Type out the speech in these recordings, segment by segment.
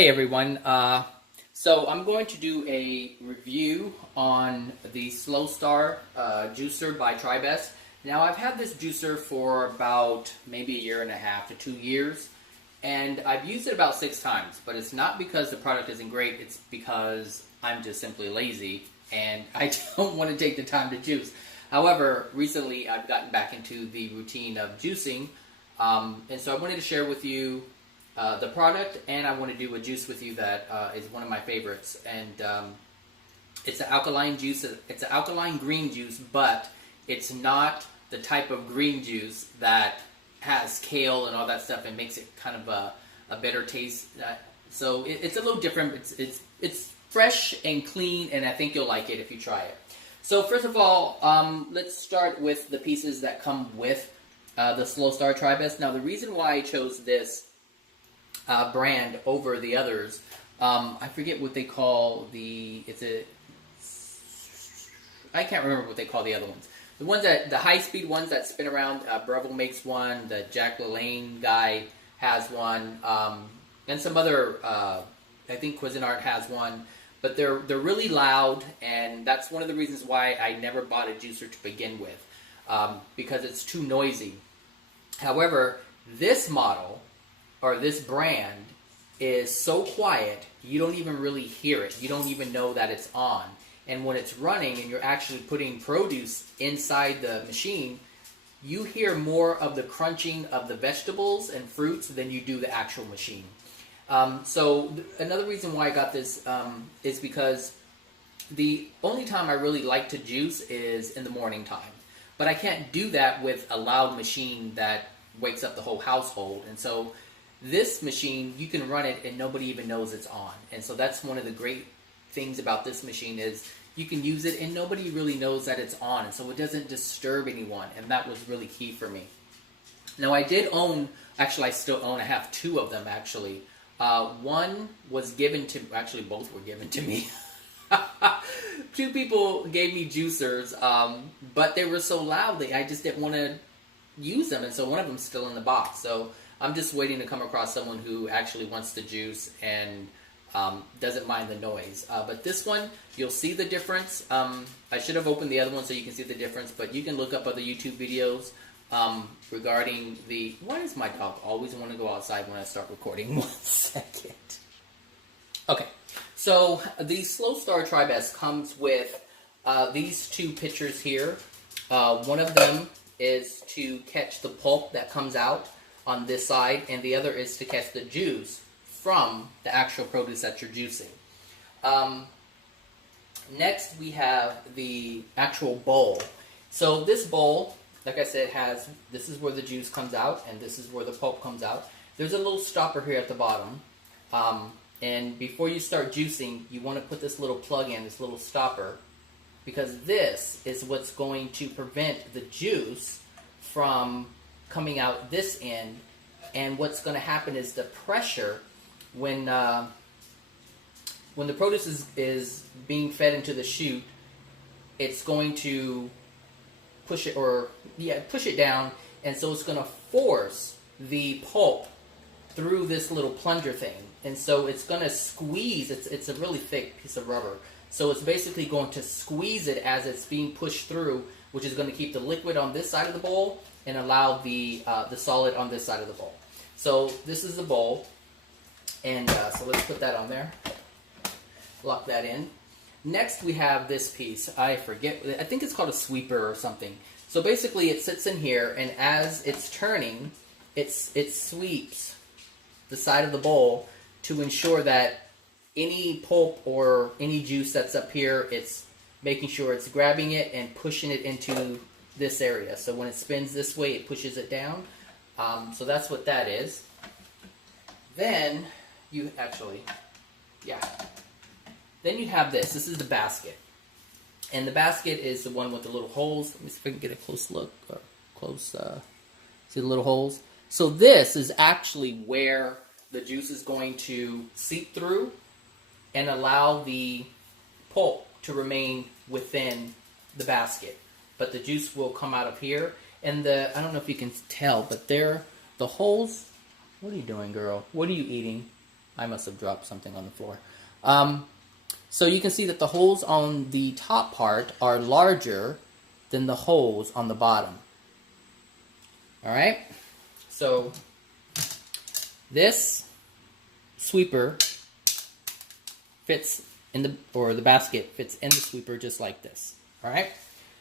Hey everyone, so I'm going to do a review on the SlowStar juicer by Tribest. Now I've had this juicer for about maybe a year and a half to 2 years, and I've used it about 6 times, but it's not because the product isn't great, it's because I'm just simply lazy and I don't want to take the time to juice. However, recently I've gotten back into the routine of juicing, and so I wanted to share with you the product, and I want to do a juice with you that is one of my favorites. And it's an alkaline juice. It's an alkaline green juice, but it's not the type of green juice that has kale and all that stuff and makes it kind of a better taste. So it's a little different. It's fresh and clean, and I think you'll like it if you try it. So first of all, let's start with the pieces that come with the SlowStar Tribest. Now the reason why I chose this brand over the others, I forget what they call I can't remember what they call the other ones. The ones the high-speed ones that spin around, Breville makes one, the Jack LaLanne guy has one, and some other, I think Cuisinart has one, but they're really loud, and that's one of the reasons why I never bought a juicer to begin with, because it's too noisy. However, this model, or this brand, is so quiet, you don't even really hear it. You don't even know that it's on. And when it's running and you're actually putting produce inside the machine, you hear more of the crunching of the vegetables and fruits than you do the actual machine. So another reason why I got this is because the only time I really like to juice is in the morning time. But I can't do that with a loud machine that wakes up the whole household. And so this machine, you can run it and nobody even knows it's on. And so that's one of the great things about this machine is you can use it and nobody really knows that it's on. And so it doesn't disturb anyone. And that was really key for me. Now I did own, actually I still own, I have 2 of them actually. One was given to, actually both were given to me. 2 people gave me juicers, but they were so loud that I just didn't want to use them. And so one of them's still in the box. So I'm just waiting to come across someone who actually wants to juice and doesn't mind the noise. But this one, you'll see the difference. I should have opened the other one so you can see the difference, but you can look up other YouTube videos regarding the... Why does my dog always want to go outside when I start recording? 1 second. Okay, so the SlowStar Tribest comes with these 2 pitchers here. One of them is to catch the pulp that comes out on this side, and the other is to catch the juice from the actual produce that you're juicing. Next, we have the actual bowl. So this bowl, like I said, this is where the juice comes out, and this is where the pulp comes out. There's a little stopper here at the bottom, and before you start juicing, you want to put this little plug in, this little stopper, because this is what's going to prevent the juice from coming out this end. And what's going to happen is the pressure when the produce is being fed into the chute, it's going to push it down, and so it's going to force the pulp through this little plunger thing, and so it's going to squeeze. It's a really thick piece of rubber, so it's basically going to squeeze it as it's being pushed through, which is going to keep the liquid on this side of the bowl and allow the solid on this side of the bowl. So this is the bowl, and so let's put that on there. Lock that in. Next we have this piece. I forget, I think it's called a sweeper or something. So basically it sits in here, and as it's turning, it sweeps the side of the bowl to ensure that any pulp or any juice that's up here, it's making sure it's grabbing it and pushing it into this area. So when it spins this way, it pushes it down. So that's what that is. Then you then you have this. This is the basket. And the basket is the one with the little holes. Let me see if I can get a close look. See the little holes? So this is actually where the juice is going to seep through and allow the pulp to remain within the basket. But the juice will come out of here. And I don't know if you can tell, but the holes... What are you doing, girl? What are you eating? I must have dropped something on the floor. So you can see that the holes on the top part are larger than the holes on the bottom. All right? So this sweeper fits in the, or the basket fits in the sweeper just like this. All right?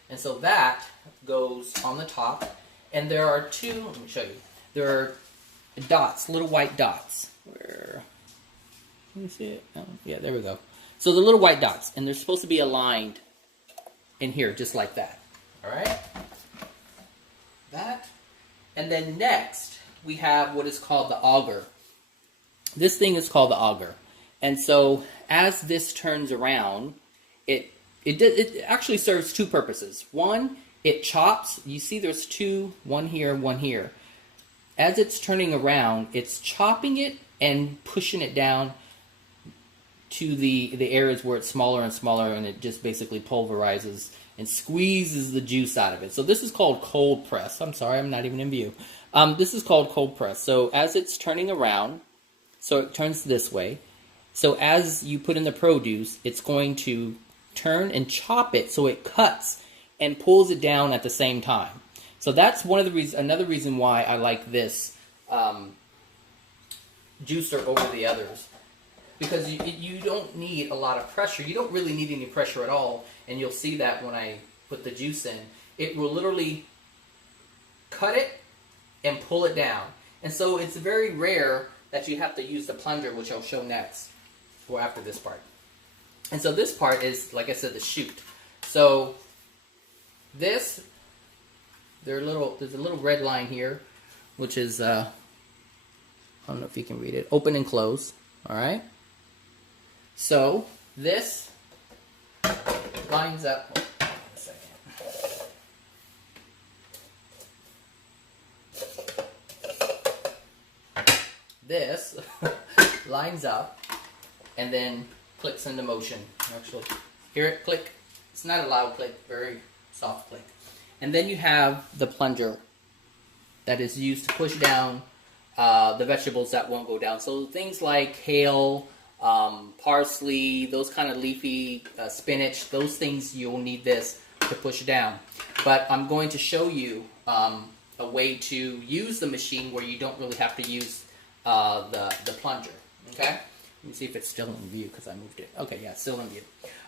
And so that goes on the top. And there are two, let me show you. There are dots, little white dots. Where, can you see it? Oh, yeah, there we go. So the little white dots, and they're supposed to be aligned in here, just like that. All right? That. And then next, we have what is called the auger. This thing is called the auger. And so as this turns around, it actually serves two purposes. One, it chops. You see there's two, one here, one here. As it's turning around, it's chopping it and pushing it down to the areas where it's smaller and smaller, and it just basically pulverizes and squeezes the juice out of it. So this is called cold press. I'm sorry, I'm not even in view. This is called cold press. So as it's turning around, so it turns this way. So as you put in the produce, it's going to turn and chop it so it cuts and pulls it down at the same time. So that's one of the reasons. Another reason why I like this juicer over the others, because you don't need a lot of pressure. You don't really need any pressure at all, and you'll see that when I put the juice in. It will literally cut it and pull it down. And so it's very rare that you have to use the plunger, which I'll show next, or after this part. And so this part is, like I said, the chute. So this, there's a little red line here, which is, I don't know if you can read it, open and close, all right? So this lines up, hold on a second. This lines up and then clicks into motion. Actually, hear it click? It's not a loud click, very soft click. And then you have the plunger that is used to push down the vegetables that won't go down. So things like kale, parsley, those kind of leafy spinach, those things you'll need this to push down. But I'm going to show you a way to use the machine where you don't really have to use the plunger. Okay? Let me see if it's still in view because I moved it. Okay, yeah, still in view.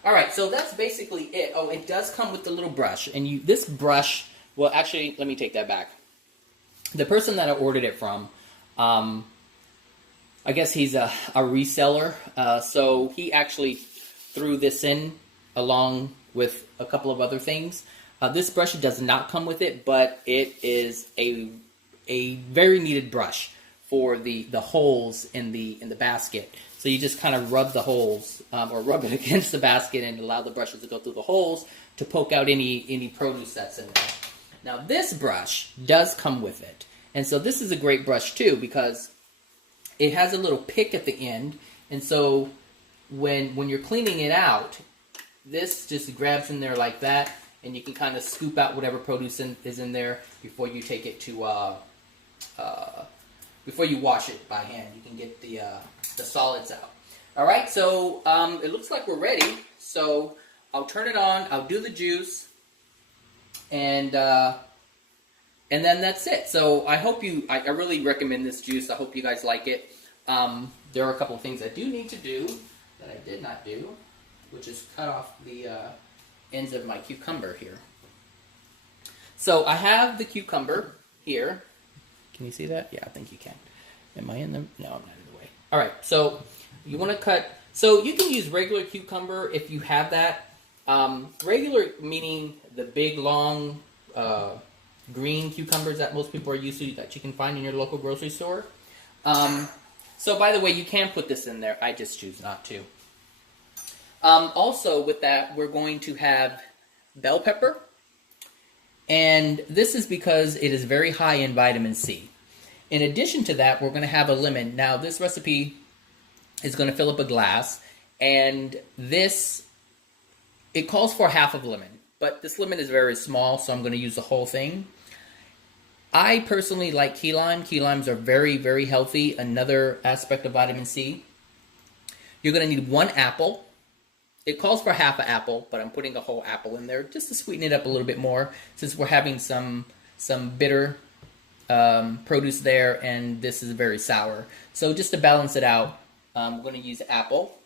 All right, so that's basically it. Oh, it does come with the little brush. And this brush, well, actually, let me take that back. The person that I ordered it from, I guess he's a reseller. So he actually threw this in along with a couple of other things. This brush does not come with it, but it is a very needed brush for the holes in the basket. So you just kind of rub the holes, or rub it against the basket and allow the brushes to go through the holes to poke out any produce that's in there. Now this brush does come with it. And so this is a great brush too, because it has a little pick at the end. And so when you're cleaning it out, this just grabs in there like that, and you can kind of scoop out whatever produce is in there before you take it to before you wash it by hand. You can get the solids out. All right, so it looks like we're ready. So I'll turn it on. I'll do the juice, and then that's it. So I hope I really recommend this juice. I hope you guys like it. There are a couple of things I do need to do that I did not do, which is cut off the ends of my cucumber here. So I have the cucumber here. Can you see that? Yeah, I think you can. Am I in the... No, I'm not in the way. All right, so you want to cut... So you can use regular cucumber if you have that. Regular meaning the big, long, green cucumbers that most people are used to, that you can find in your local grocery store. So, by the way, you can put this in there. I just choose not to. Also, with that, we're going to have bell pepper. And this is because it is very high in vitamin C. In addition to that, we're going to have a lemon. Now, this recipe is going to fill up a glass. And this, it calls for half of lemon. But this lemon is very small, so I'm going to use the whole thing. I personally like key lime. Key limes are very, very healthy. Another aspect of vitamin C. You're going to need 1 apple. It calls for half an apple, but I'm putting a whole apple in there just to sweeten it up a little bit more, since we're having some bitter produce there, and this is very sour. So just to balance it out, we're going to use apple.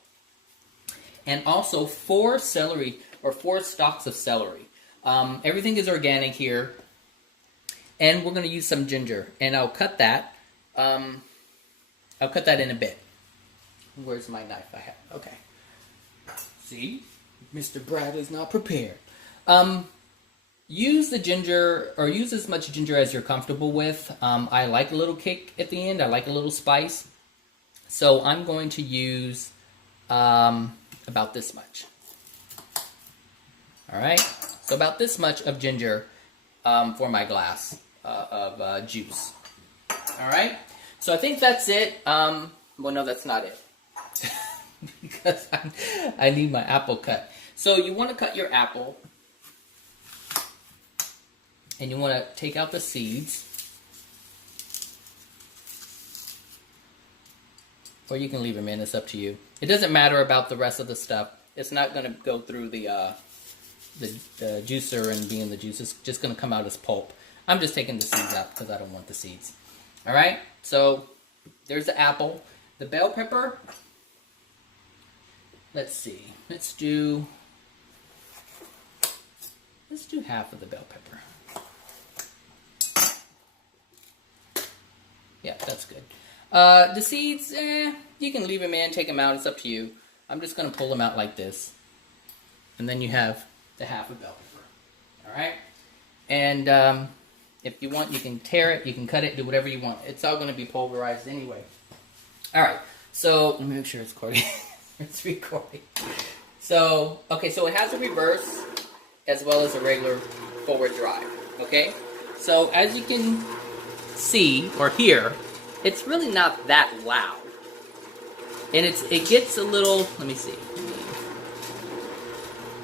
And also 4 celery, or 4 stalks of celery. Everything is organic here. And we're going to use some ginger. And I'll cut that. I'll cut that in a bit. Where's my knife I have? Okay. See? Mr. Brad is not prepared. Use the ginger, or use as much ginger as you're comfortable with. I like a little kick at the end. I like a little spice. So I'm going to use about this much. All right? So about this much of ginger for my glass of juice. All right? So I think that's it. Well, no, that's not it. Because I need my apple cut. So you want to cut your apple. And you want to take out the seeds. Or you can leave them in. It's up to you. It doesn't matter about the rest of the stuff. It's not going to go through the juicer and be in the juice. It's just going to come out as pulp. I'm just taking the seeds out because I don't want the seeds. Alright, so there's the apple. The bell pepper, let's see. Let's do half of the bell pepper. Yeah, that's good. The seeds, you can leave them in, take them out. It's up to you. I'm just going to pull them out like this. And then you have the half of bell pepper. Alright? And if you want, you can tear it, you can cut it, do whatever you want. It's all going to be pulverized anyway. Alright, so let me make sure it's recording. It's recording. So, okay, so it has a reverse as well as a regular forward drive. Okay? So, as you can see or hear, it's really not that loud. And it gets a little, let me see.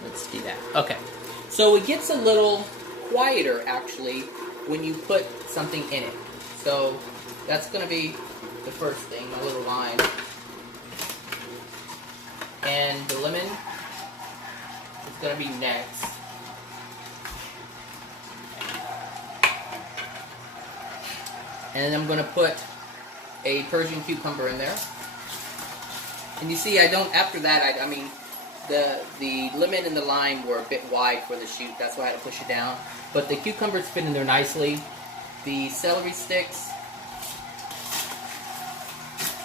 Let's do that. Okay. So it gets a little quieter actually when you put something in it. So that's going to be the first thing, my little lime. And the lemon is going to be next. And then I'm going to put a Persian cucumber in there. And you see, I don't, after that, I mean, the lemon and the lime were a bit wide for the shoot. That's why I had to push it down. But the cucumbers fit in there nicely. The celery sticks,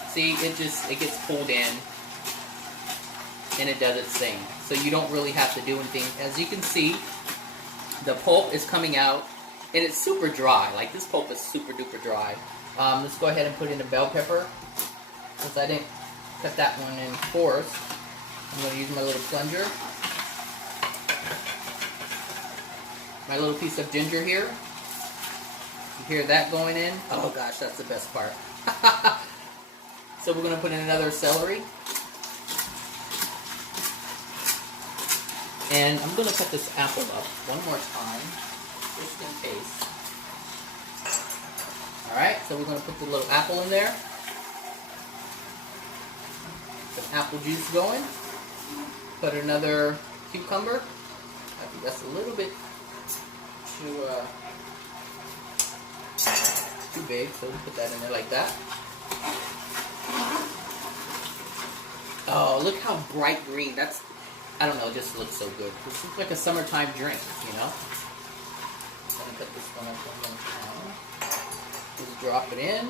see, it gets pulled in. And it does its thing. So you don't really have to do anything. As you can see, the pulp is coming out. And it's super dry. Like, this pulp is super duper dry. Let's go ahead and put in the bell pepper. Since I didn't cut that one in coarse, I'm going to use my little plunger. My little piece of ginger here. You hear that going in? Oh gosh, that's the best part. So we're going to put in another celery. And I'm going to cut this apple up one more time, just in case. Alright, so we're going to put the little apple in there. Some apple juice going. Put another cucumber. I think that's a little bit too big, so we'll put that in there like that. Oh, look how bright green. That's, I don't know, it just looks so good. This looks like a summertime drink, you know? I'm going to put this one up one more time. Just drop it in.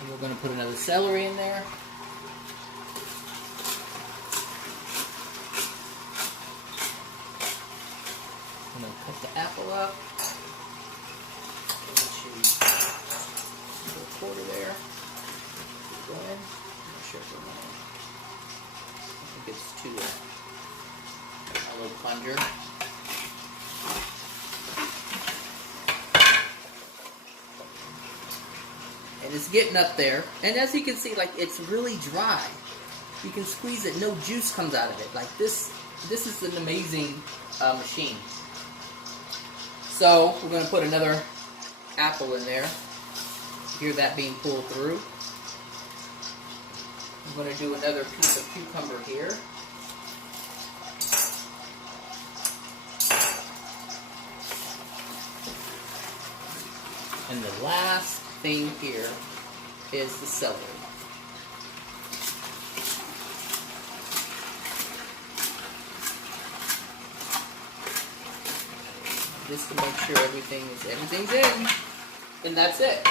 And we're going to put another celery in there. I'm going to cut the apple up. Put a quarter there. Go in. I'm not sure if we're going to. I think it's too a little plunger. And it's getting up there. And as you can see, like, it's really dry. You can squeeze it. No juice comes out of it. Like, this is an amazing machine. So, we're going to put another apple in there. Hear that being pulled through. I'm going to do another piece of cucumber here. And the last thing here is the celery. Just to make sure everything's in. And that's it.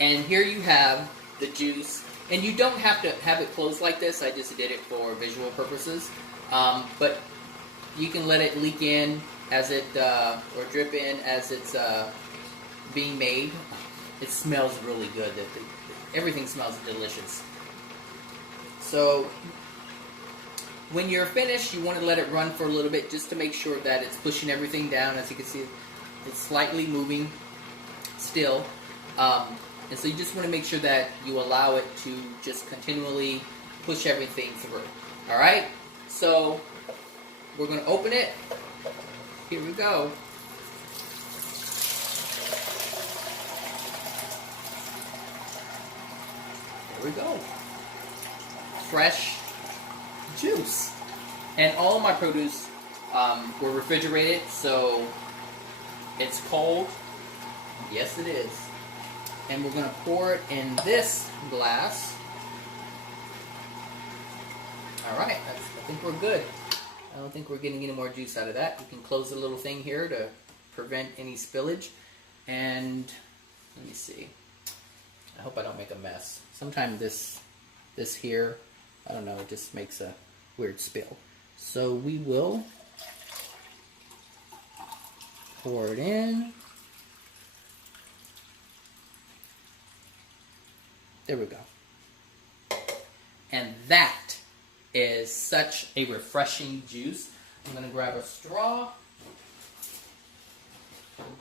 And here you have the juice. And you don't have to have it closed like this. I just did it for visual purposes. But you can let it leak in as it, or drip in as it's being made. It smells really good. Everything smells delicious. So when you're finished, you want to let it run for a little bit just to make sure that it's pushing everything down. As you can see, it's slightly moving still. And so you just want to make sure that you allow it to just continually push everything through. Alright? So we're going to open it. Here we go. There we go. Fresh juice. And all of my produce were refrigerated, so it's cold. Yes, it is. And we're going to pour it in this glass. Alright, I think we're good. I don't think we're getting any more juice out of that. You can close the little thing here to prevent any spillage. And let me see. I hope I don't make a mess. Sometimes this here, I don't know, it just makes a weird spill. So we will pour it in. There we go. And that is such a refreshing juice. I'm going to grab a straw.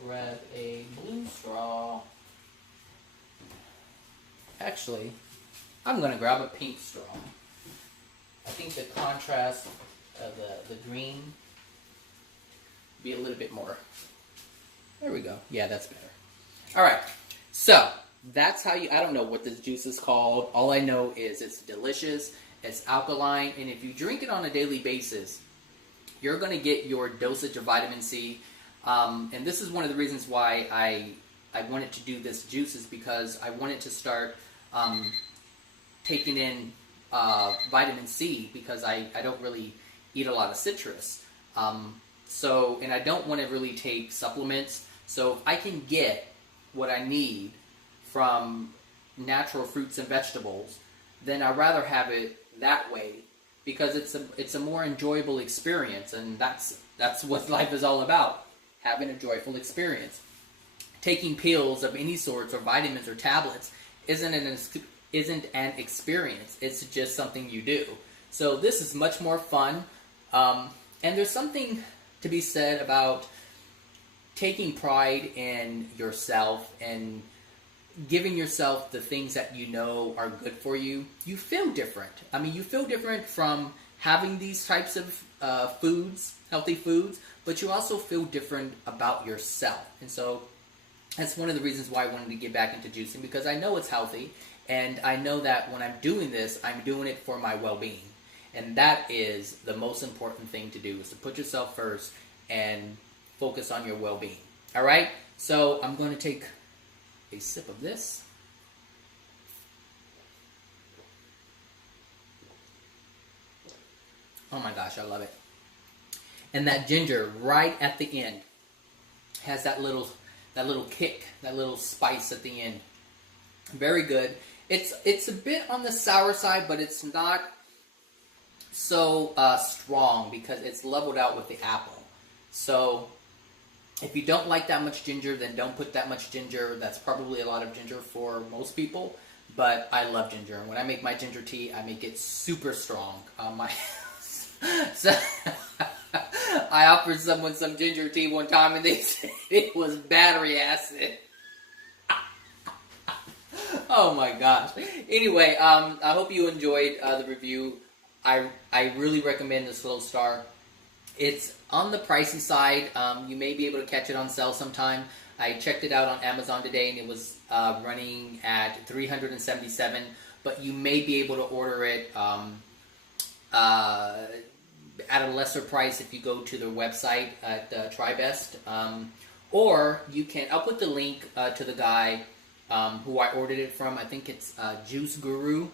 Grab a blue straw. Actually, I'm going to grab a pink straw. I think the contrast of the green be a little bit more. There we go. Yeah, that's better. All right. So that's how you, I don't know what this juice is called. All I know is it's delicious, it's alkaline, and if you drink it on a daily basis, you're going to get your dosage of vitamin C. And this is one of the reasons why I wanted to do this juice, is because I wanted to start taking in vitamin C, because I don't really eat a lot of citrus. And I don't want to really take supplements. So if I can get what I need from natural fruits and vegetables, then I'd rather have it that way, because it's a more enjoyable experience, and that's what life is all about, having a joyful experience. Taking pills of any sorts or vitamins or tablets isn't an experience. It's just something you do. So this is much more fun, and there's something to be said about taking pride in yourself and giving yourself the things that you know are good for you. You feel different. I mean, you feel different from having these types of foods, healthy foods, but you also feel different about yourself. And so that's one of the reasons why I wanted to get back into juicing, because I know it's healthy, and I know that when I'm doing this, I'm doing it for my well-being. And that is the most important thing to do, is to put yourself first and focus on your well-being. All right? So I'm going to take a sip of this. Oh my gosh, I love it. And that ginger right at the end has that little kick, that little spice at the end. Very good. It's a bit on the sour side, but it's not so strong, because it's leveled out with the apple. So if you don't like that much ginger, then don't put that much ginger. That's probably a lot of ginger for most people, but I love ginger. And when I make my ginger tea, I make it super strong. So I offered someone some ginger tea one time, and they said it was battery acid. Oh my gosh. Anyway, I hope you enjoyed the review. I really recommend the SlowStar. It's on the pricey side. You may be able to catch it on sale sometime. I checked it out on Amazon today, and it was running at $377 but you may be able to order it at a lesser price if you go to their website at Tribest. Or you can, I'll put the link to the guy who I ordered it from. I think it's Juice Guru.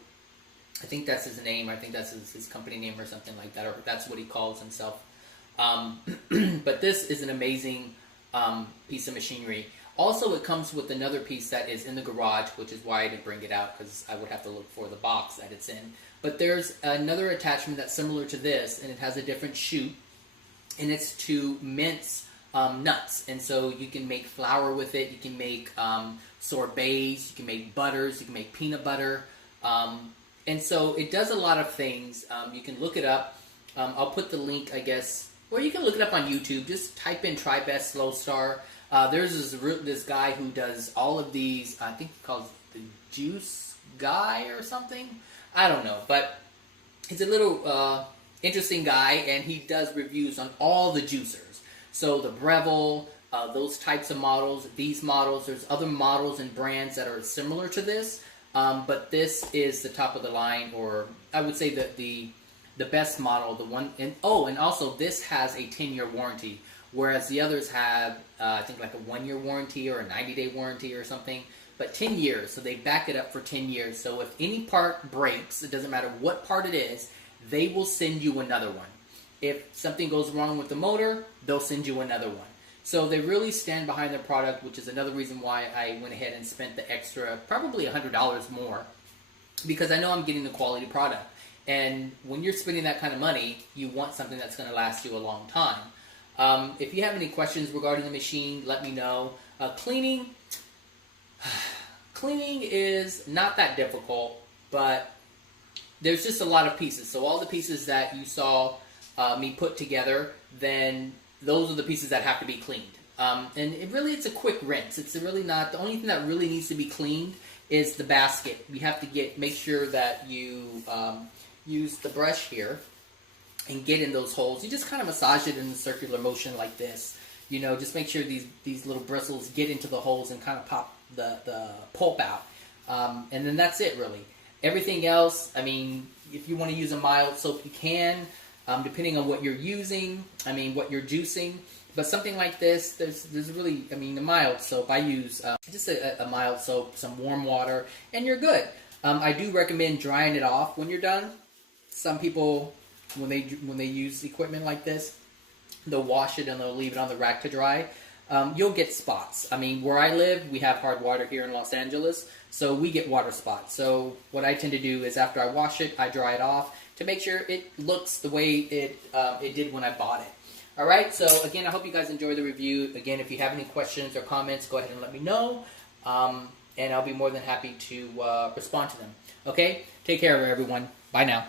I think that's his name. I think that's his company name or something like that, or that's what he calls himself. But this is an amazing piece of machinery. Also, it comes with another piece that is in the garage, which is why I didn't bring it out, because I would have to look for the box that it's in. But there's another attachment that's similar to this, and it has a different chute, and it's to mince nuts. And so you can make flour with it, you can make sorbets, you can make butters, you can make peanut butter. And so it does a lot of things. You can look it up. I'll put the link, I guess, or you can look it up on YouTube. Just type in Tribest SlowStar. There's this guy who does all of these, I think he calls it the Juice Guy or something. I don't know, but he's a little interesting guy, and he does reviews on all the juicers. So the Breville, those types of models, these models, there's other models and brands that are similar to this, but this is the top of the line, or I would say that the best model, the one, and also this has a 10-year warranty, whereas the others have, I think, like a 1-year warranty or a 90-day warranty or something, but 10 years, so they back it up for 10 years. So if any part breaks, it doesn't matter what part it is, they will send you another one. If something goes wrong with the motor, they'll send you another one. So they really stand behind their product, which is another reason why I went ahead and spent the extra, probably $100 more, because I know I'm getting the quality product. And when you're spending that kind of money, you want something that's going to last you a long time. If you have any questions regarding the machine, let me know. Cleaning is not that difficult, but there's just a lot of pieces. So all the pieces that you saw me put together, then those are the pieces that have to be cleaned. And it's a quick rinse. It's really not, the only thing that really needs to be cleaned is the basket. You have to make sure that you use the brush here and get in those holes. You just kind of massage it in a circular motion like this. You know, just make sure these little bristles get into the holes and kind of pop the pulp out. And then that's it, really. Everything else, I mean, if you want to use a mild soap, you can, depending on what you're using, what you're juicing. But something like this, there's really, a mild soap. I use just a mild soap, some warm water, and you're good. I do recommend drying it off when you're done. Some people, when they use equipment like this, they'll wash it and they'll leave it on the rack to dry. You'll get spots. Where I live, we have hard water here in Los Angeles, so we get water spots. So what I tend to do is after I wash it, I dry it off to make sure it looks the way it did when I bought it. Alright, so again, I hope you guys enjoy the review. Again, if you have any questions or comments, go ahead and let me know, and I'll be more than happy to respond to them. Okay? Take care, everyone. Bye now.